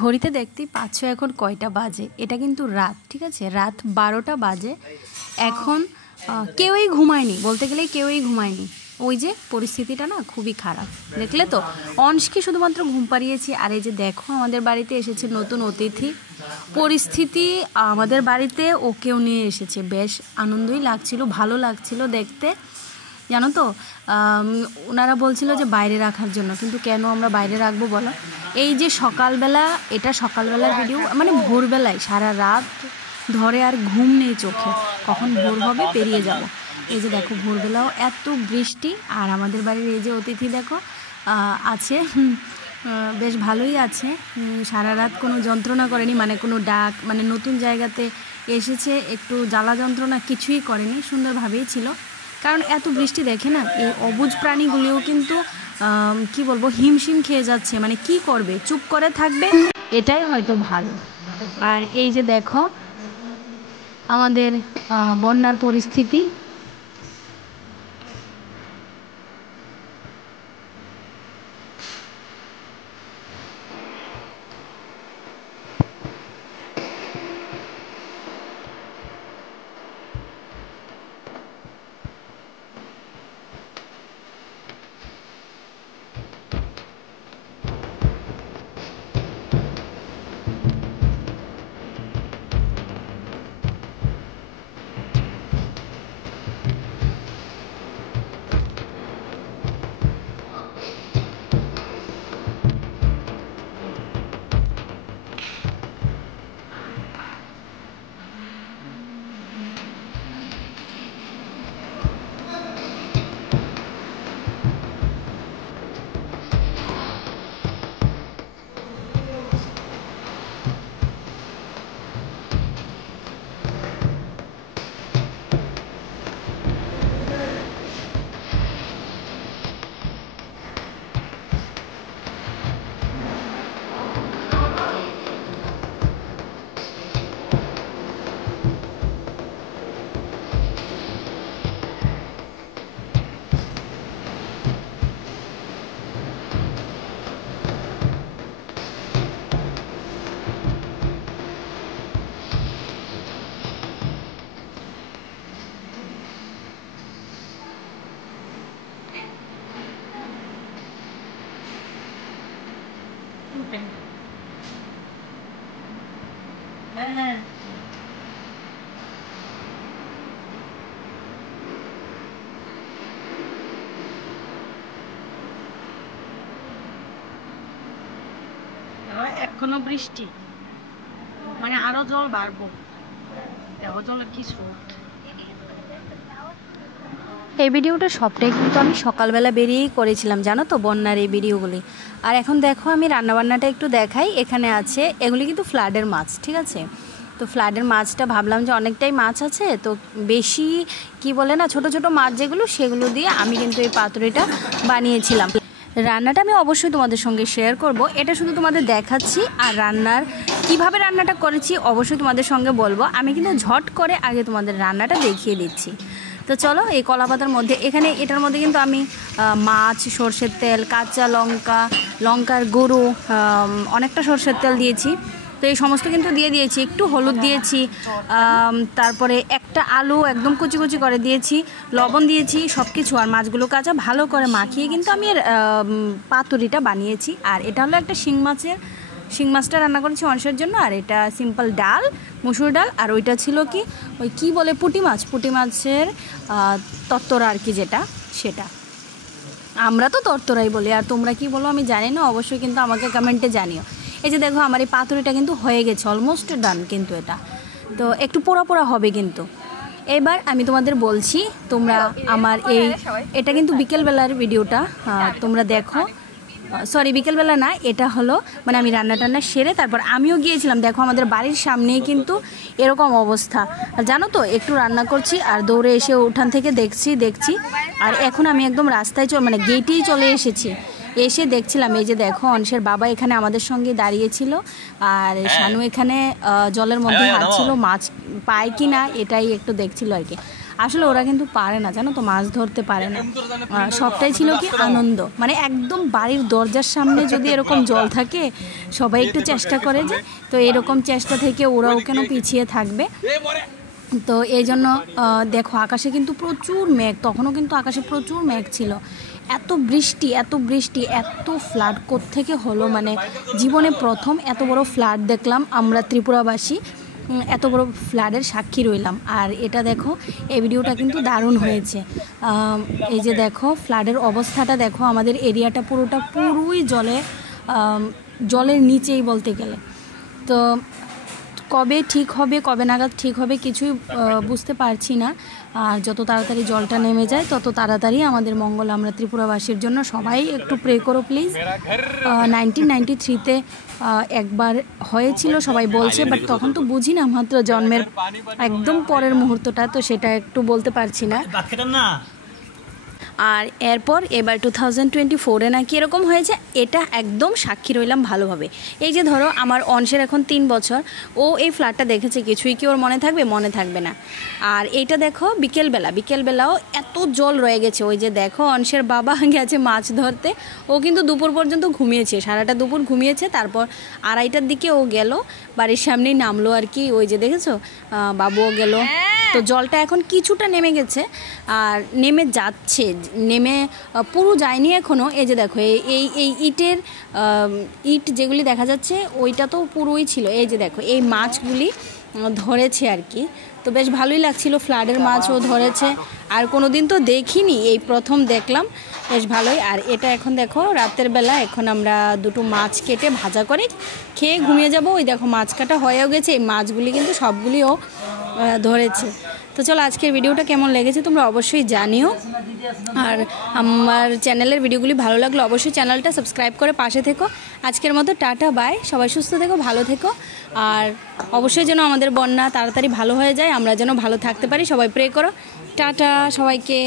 ঘড়িতে দেখতেই পাচ্ছ এখন কয়টা বাজে। এটা কিন্তু রাত, ঠিক আছে, রাত 12টা বাজে। এখন কেউই ঘুমায়নি, বলতে গেলে কেউই ঘুমায়নি। ওই যে পরিস্থিতিটা না খুবই খারাপ, দেখলে তো। অংশকে শুধুমাত্র ঘুম পাড়িয়েছি। আর এই যে দেখো আমাদের বাড়িতে এসেছে নতুন অতিথি। পরিস্থিতি আমাদের বাড়িতে ওকেও নিয়ে এসেছে, বেশ আনন্দই লাগছিল, ভালো লাগছিল দেখতে, জানো তো। ওনারা বলছিল যে বাইরে রাখার জন্য, কিন্তু কেন আমরা বাইরে রাখবো বলো। এই যে সকালবেলা, এটা সকালবেলার ভিডিও, মানে ভোরবেলায়, সারা রাত ধরে আর ঘুম নেই চোখে, কখন ভোর হবে পেরিয়ে যাব। এই যে দেখো ভোরবেলাও এত বৃষ্টি। আর আমাদের বাড়ির এই যে অতিথি দেখো আছে, বেশ ভালোই আছে, সারা রাত কোনো যন্ত্রণা করেনি, মানে কোনো ডাক, মানে নতুন জায়গাতে এসেছে, একটু জ্বালা যন্ত্রণা কিছুই করেনি, সুন্দরভাবেই ছিল। কারণ এত বৃষ্টি দেখে না, এই অবুজ প্রাণীগুলিও কিন্তু কি বলবো, হিমশিম খেয়ে যাচ্ছে, মানে কি করবে, চুপ করে থাকবে, এটাই হয়তো ভালো। আর এই যে দেখো আমাদের বন্যার পরিস্থিতি। হ্যাঁ, এখনো বৃষ্টি, মানে আরো জল বাড়বো, দেখো জলের কি স্রোত। এই ভিডিওটা সবটাই কিন্তু আমি সকালবেলা বেরিয়েই করেছিলাম, জানো তো, বন্যার এই ভিডিওগুলি। আর এখন দেখো আমি রান্নাবান্নাটা একটু দেখাই। এখানে আছে, এগুলি কিন্তু ফ্লাডের মাছ, ঠিক আছে। তো ফ্লাডের মাছটা ভাবলাম যে অনেকটাই মাছ আছে, তো বেশি কি বলে না, ছোট ছোট মাছ যেগুলো, সেগুলো দিয়ে আমি কিন্তু এই পাতুরিটা বানিয়েছিলাম। রান্নাটা আমি অবশ্যই তোমাদের সঙ্গে শেয়ার করব, এটা শুধু তোমাদের দেখাচ্ছি। আর কিভাবে রান্নাটা করেছি অবশ্যই তোমাদের সঙ্গে বলবো। আমি কিন্তু ঝট করে আগে তোমাদের রান্নাটা দেখিয়ে দিচ্ছি। তো চলো, এই কলা পাতার মধ্যে, এখানে এটার মধ্যে কিন্তু আমি মাছ, সর্ষের তেল, কাঁচা লঙ্কা, লঙ্কার গুঁড়ো, অনেকটা সর্ষের তেল দিয়েছি। তো এই সমস্ত কিন্তু দিয়ে দিয়েছি, একটু হলুদ দিয়েছি, তারপরে একটা আলু একদম কুচি কুচি করে দিয়েছি, লবণ দিয়েছি, সব কিছু। আর মাছগুলো কাঁচা ভালো করে মাখিয়ে কিন্তু আমি পাতুরিটা বানিয়েছি। আর এটা হলো একটা শিং মাছটা রান্না করেছি অংশের জন্য। আর এটা সিম্পল ডাল, মুসুর ডাল। আর ওইটা ছিল কি বলে, পুঁটি মাছের তরতরা আর কি, সেটা আমরা তো তরতরাই বলি, আর তোমরা কি বলো আমি জানি না, অবশ্যই কিন্তু আমাকে কমেন্টে জানিও। এই যে দেখো আমার এই পাতুরিটা কিন্তু হয়ে গেছে, অলমোস্ট ডান কিন্তু এটা। তো একটু পোড়া পোড়া হবে কিন্তু। এবার আমি তোমাদের বলছি, তোমরা আমার এটা কিন্তু বিকেলবেলার ভিডিওটা, তোমরা দেখো। সরি, বিকেলবেলা না, এটা হলো মানে আমি রান্না সেরে তারপর আমিও গিয়েছিলাম। দেখো আমাদের বাড়ির সামনেই কিন্তু এরকম অবস্থা, জানো তো। একটু রান্না করছি আর দৌড়ে এসে উঠান থেকে দেখছি। আর এখন আমি একদম রাস্তায় মানে গেটেই চলে এসেছি। এসে দেখছিলাম, এই যে দেখো অংশের বাবা এখানে আমাদের সঙ্গে দাঁড়িয়েছিল, আর শানু এখানে জলের মধ্যে হাঁটছিল, মাছ পায় কি না এটাই একটু দেখছিল আর কি। আসলে ওরা কিন্তু পারে না, জানো তো, মাছ ধরতে পারে না। সবটাই ছিল কি আনন্দ, মানে একদম বাড়ির দরজার সামনে যদি এরকম জল থাকে সবাই একটু চেষ্টা করে যে, তো এরকম চেষ্টা থেকে ওরাও কেন পিছিয়ে থাকবে। তো এই জন্য দেখো আকাশে কিন্তু প্রচুর মেঘ, তখনও কিন্তু আকাশে প্রচুর মেঘ ছিল। এত বৃষ্টি এত ফ্লাড কোত্থেকে হলো, মানে জীবনে প্রথম এত বড় ফ্লাড দেখলাম আমরা ত্রিপুরাবাসী, এত বড় ফ্লাডের সাক্ষী রইলাম। আর এটা দেখো, এই ভিডিওটা কিন্তু দারুণ হয়েছে। এই যে দেখো ফ্লাডের অবস্থাটা দেখো, আমাদের এরিয়াটা পুরোই জলের নিচেই বলতে গেলে। তো কবে ঠিক হবে, কবে নাগাদ ঠিক হবে কিছুই বুঝতে পারছি না। আর যত তাড়াতাড়ি জলটা নেমে যায় তত তাড়াতাড়ি আমাদের মঙ্গল। আমরা ত্রিপুরাবাসীর জন্য সবাই একটু প্রে করো প্লিজ। 1993-তে একবার হয়েছিল সবাই বলছে, বাট তখন তো বুঝি না, মাত্র জন্মের একদম পরের মুহূর্তটা, তো সেটা একটু বলতে পারছি না। আর এরপর এবার 2024-এ নাকি এরকম হয়েছে, এটা একদম সাক্ষী রইলাম ভালোভাবে। এই যে ধরো আমার অংশের এখন 3 বছর, ও এই ফ্ল্যাটটা দেখেছে, কিছুই কি ওর মনে থাকবে? মনে থাকবে না। আর এইটা দেখো বিকেলবেলাও এত জল রয়ে গেছে। ওই যে দেখো অংশের বাবা গেছে মাছ ধরতে, ও কিন্তু দুপুর পর্যন্ত ঘুমিয়েছে, সারাটা দুপুর ঘুমিয়েছে। তারপর 2:30টার দিকে ও গেল, বাড়ির সামনেই নামলো আর কি। ওই যে দেখেছো বাবুও গেল। তো জলটা এখন কিছুটা নেমে গেছে আর নেমে যাচ্ছে, নেমে পুরো যায়নি এখনও। এই যে দেখো এই ইট যেগুলি দেখা যাচ্ছে ওইটা তো পুরোই ছিল। এই যে দেখো এই মাছগুলি ধরেছে আর কি, তো বেশ ভালোই লাগছিল। ফ্লাডের মাছও ধরেছে, আর কোনো দিন তো দেখিনি, এই প্রথম দেখলাম, বেশ ভালোই। আর এটা এখন দেখো রাতের বেলা, এখন আমরা 2টো মাছ কেটে ভাজা করে খেয়ে ঘুমিয়ে যাব। ওই দেখো মাছ কাটা হয়েও গেছে, এই মাছগুলি কিন্তু সবগুলিও ধরেছে। তো চলো আজকের ভিডিওটা কেমন লেগেছে তোমরা অবশ্যই জানিও। আর আমার চ্যানেলের ভিডিওগুলি ভালো লাগলে অবশ্যই চ্যানেলটা সাবস্ক্রাইব করে পাশে থেকো। আজকের মতো টাটা বাই, সবাই সুস্থ থেকো, ভালো থেকো। আর অবশ্যই যেন আমাদের বন্যা তাড়াতাড়ি ভালো হয়ে যায়, আমরা যেন ভালো থাকতে পারি, সবাই প্রে করো। টাটা সবাইকে।